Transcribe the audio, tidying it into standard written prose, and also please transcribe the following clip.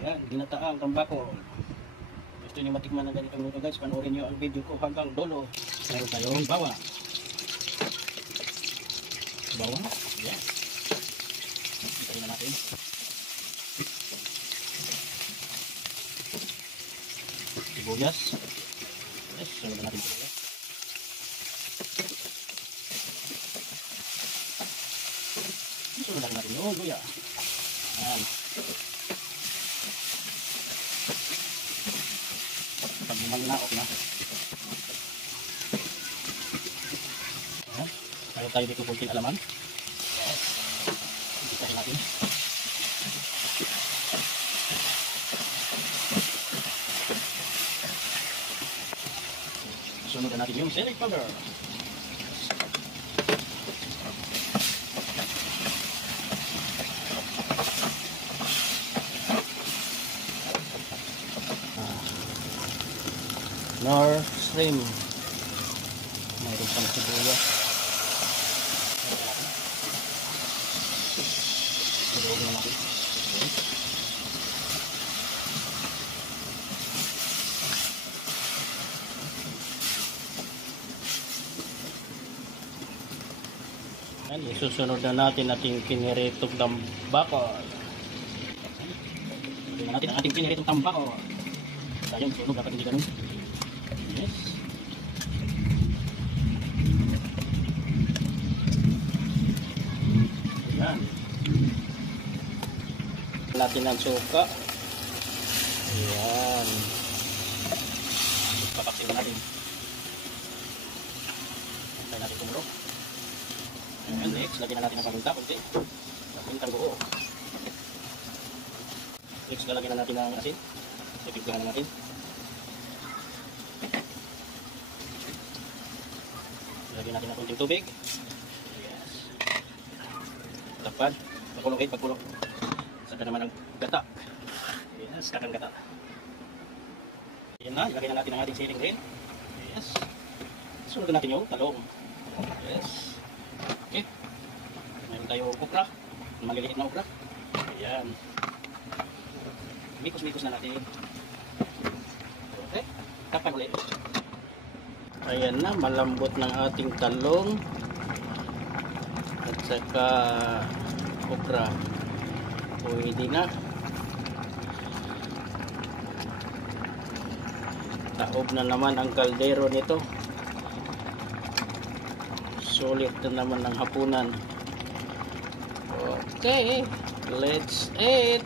Yan, ginataang tambakol. Gusto niyo matikman ng ganitong luto guys, panoorin niyo ang video ko hanggang dulo. Meron tayong bawang. Bawang, yan. Itayin na natin. Sibuyas. Yes, sunod na natin sibuyas. Sunod na natin yung luya. Yan. Pag malinaok na. Yan. Meron tayo dito kunting alaman. Yes. Itayin natin. Sunod na natin yung celery powder. Nor shrimp. Mayroon pang sibuyas. Sibuyas na natin. Yan, isusunod na natin ating piniritong tambakol. Ito na natin ang ating piniritong tambakol. Sayang, sunog dapat hindi ganun. Yes. Yan. Natin ang suka. Yan. Papaksin natin. Tayo natin tumuro. And next, lagyan na natin ang paminta kunti. Pamintang buo. Next, lalagyan na natin ang asin. Ipigdahan na natin. Lagyan natin ng kunting tubig. Yes. Tapad. Pagkulong kayo, pagkulong. Saka naman ang gata. Yes, kakang gata. Yan na, ilagay na natin ang ating siling green. Yes. Sunod natin yung talong. Yes. Okay. Mayroon tayo okra. Maliliit na okra. Ayan. Mikos-mikos na natin. Okay. Tapag ulit. Ayan na, malambot ng ating talong. At saka okra. Pwede na. Taob na naman ang kaldero nito. Sulit na naman ang hapunan. Okay, let's eat.